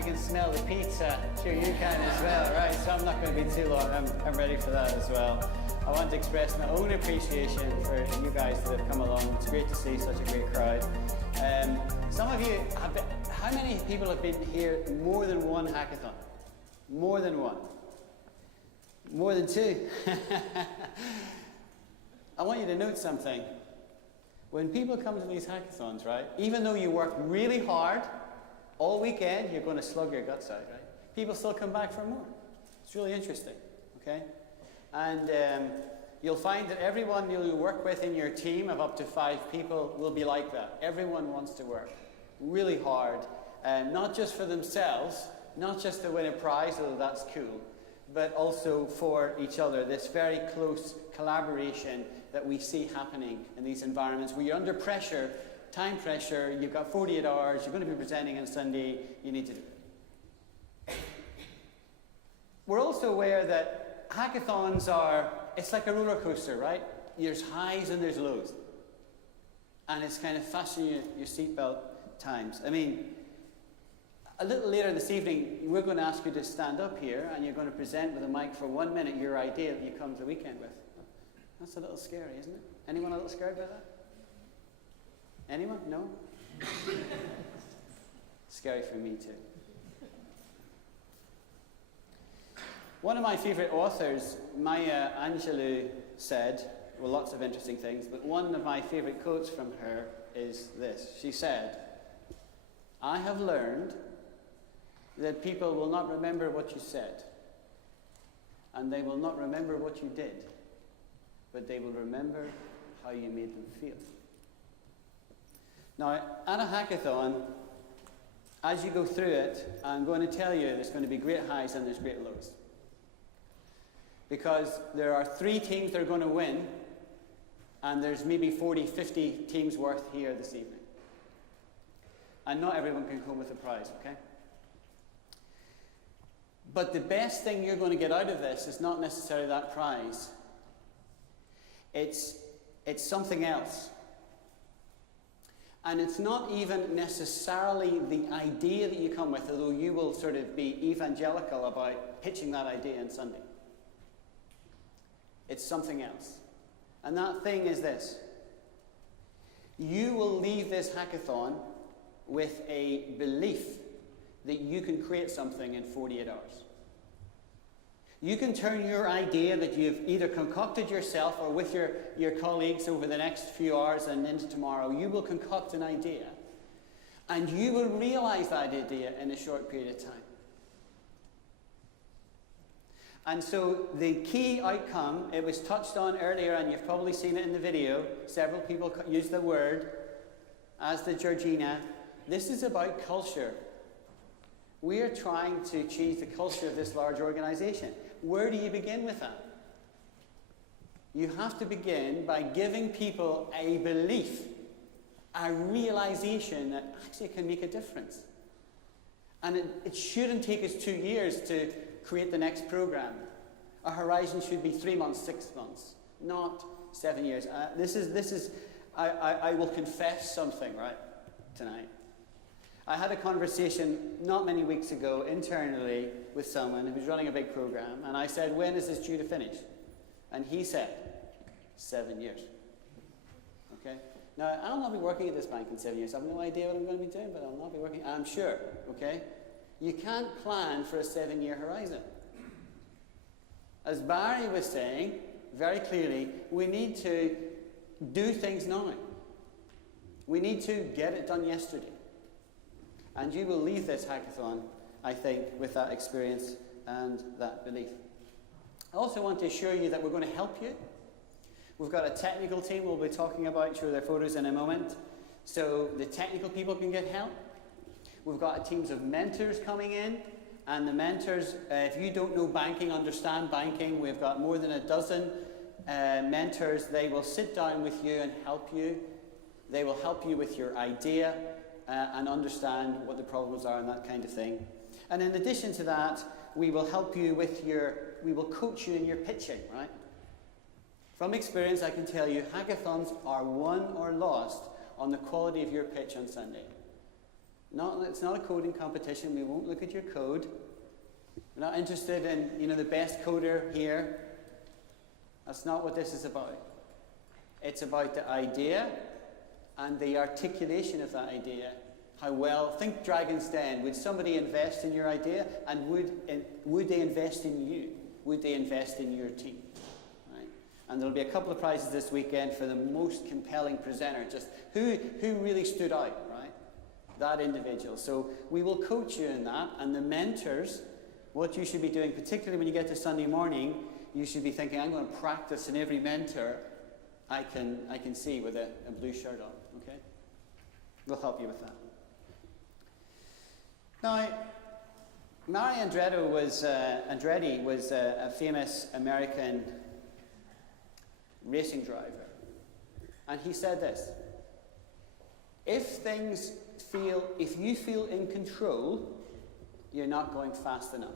I can smell the pizza. Sure, you can as well, right? So I'm not going to be too long. I'm ready for that as well. I want to express my own appreciation for you guys that have come along. It's great to see such a great crowd. Some of you have been, how many people have been here more than one hackathon? More than one? More than two? I want you to note something. When people come to these hackathons, right, even though you work really hard all weekend, you're going to slug your guts out, right? People still come back for more. It's really interesting, okay? And you'll find that everyone you'll work with in your team of up to 5 people will be like that. Everyone wants to work really hard, not just for themselves, not just to win a prize, although that's cool, but also for each other. This very close collaboration that we see happening in these environments where you're under pressure, time pressure, you've got 48 hours, you're going to be presenting on Sunday, you need to do it. We're also aware that hackathons are, it's like a roller coaster, right? There's highs and there's lows. And it's kind of fastening your seatbelt times. I mean, a little later this evening, we're going to ask you to stand up here and you're going to present with a mic for 1 minute your idea that you come to the weekend with. That's a little scary, isn't it? Anyone a little scared by that? Anyone? No? Scary for me too. One of my favorite authors, Maya Angelou, said, well, lots of interesting things, but one of my favorite quotes from her is this. She said, "I have learned that people will not remember what you said, and they will not remember what you did, but they will remember how you made them feel." Now, at a hackathon, as you go through it, I'm going to tell you there's going to be great highs and there's great lows. Because there are 3 teams that are going to win, and there's maybe 40, 50 teams worth here this evening. And not everyone can come with a prize, okay? But the best thing you're going to get out of this is not necessarily that prize. It's something else. And it's not even necessarily the idea that you come with, although you will sort of be evangelical about pitching that idea on Sunday. It's something else. And that thing is this. You will leave this hackathon with a belief that you can create something in 48 hours. You can turn your idea that you've either concocted yourself or with your colleagues over the next few hours and into tomorrow, you will concoct an idea. And you will realize that idea in a short period of time. And so the key outcome, it was touched on earlier, and you've probably seen it in the video. Several people used the word, as did Georgina. This is about culture. We are trying to change the culture of this large organization. Where do you begin with that? You have to begin by giving people a belief, a realization that actually it can make a difference. And it shouldn't take us 2 years to create the next program. Our horizon should be 3 months, 6 months, not 7 years. I will confess something, right, tonight. I had a conversation not many weeks ago internally with someone who was running a big program, and I said, when is this due to finish? And he said, 7 years. Okay? Now, I'll not be working at this bank in 7 years. I have no idea what I'm going to be doing, but I'll not be working, I'm sure. Okay? You can't plan for a 7-year horizon. As Barry was saying, very clearly, we need to do things now. We need to get it done yesterday. And you will leave this hackathon, I think, with that experience and that belief. I also want to assure you that we're going to help you. We've got a technical team we'll be talking about, show their photos in a moment. So the technical people can get help. We've got teams of mentors coming in. And the mentors, if you don't know banking, understand banking, we've got more than a dozen mentors. They will sit down with you and help you. They will help you with your idea and understand what the problems are and that kind of thing. And in addition to that, we will help you with we will coach you in your pitching, right? From experience, I can tell you, hackathons are won or lost on the quality of your pitch on Sunday. It's not a coding competition. We won't look at your code. We're not interested in, the best coder here. That's not what this is about. It's about the idea and the articulation of that idea. How well, think Dragon's Den. Would somebody invest in your idea? And would they invest in you? Would they invest in your team? Right? And there'll be a couple of prizes this weekend for the most compelling presenter. Just who really stood out, right? That individual. So we will coach you in that. And the mentors, what you should be doing, particularly when you get to Sunday morning, you should be thinking, I'm going to practice in every mentor I can see with a blue shirt on. Okay? We'll help you with that. Now, Mari Andretti was a famous American racing driver. And he said this: if you feel in control, you're not going fast enough.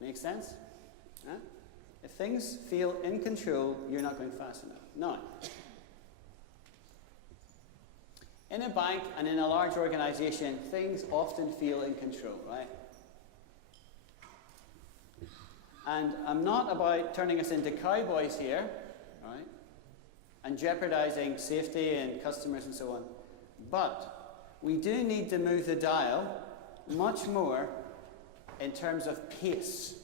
Make sense? Huh? If things feel in control, you're not going fast enough. Now, in a bank and in a large organization, things often feel in control, right? And I'm not about turning us into cowboys here, right? And jeopardizing safety and customers and so on. But we do need to move the dial much more in terms of pace,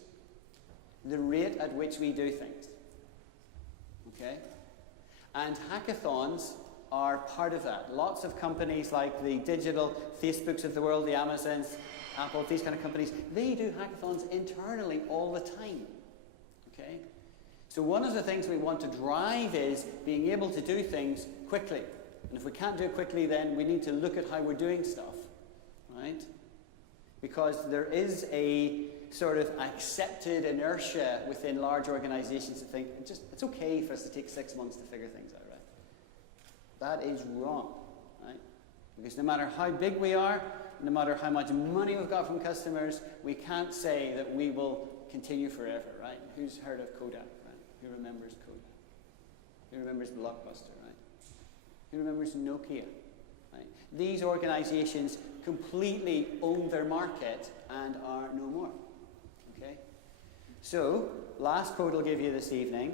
the rate at which we do things. Okay? And hackathons are part of that. Lots of companies like the digital Facebooks of the world, the Amazons, Apple, these kind of companies, they do hackathons internally all the time. Okay? So one of the things we want to drive is being able to do things quickly. And if we can't do it quickly, then we need to look at how we're doing stuff. Right? Because there is a sort of accepted inertia within large organizations to think it's okay for us to take 6 months to figure things out, right? That is wrong, right? Because no matter how big we are, no matter how much money we've got from customers, we can't say that we will continue forever, right? Who's heard of Kodak, right? Who remembers Kodak? Who remembers Blockbuster, right? Who remembers Nokia, right? These organizations completely own their market and are no more. Okay? So, last quote I'll give you this evening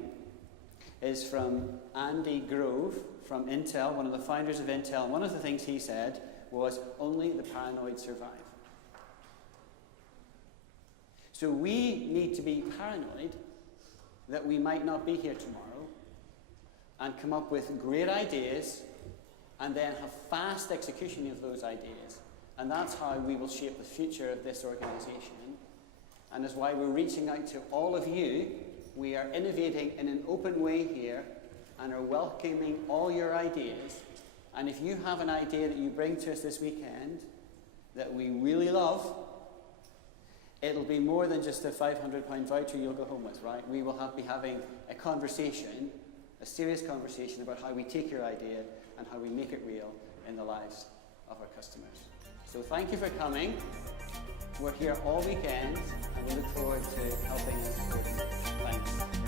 is from Andy Grove from Intel, one of the founders of Intel. One of the things he said was, only the paranoid survive. So we need to be paranoid that we might not be here tomorrow and come up with great ideas and then have fast execution of those ideas. And that's how we will shape the future of this organization. And that's why we're reaching out to all of you. We are innovating in an open way here and are welcoming all your ideas. And if you have an idea that you bring to us this weekend that we really love, it'll be more than just a £500 voucher you'll go home with, right? We will be having a conversation, a serious conversation about how we take your idea and how we make it real in the lives of our customers. So thank you for coming. We're here all weekend, and we look forward to helping and supporting you. Thanks.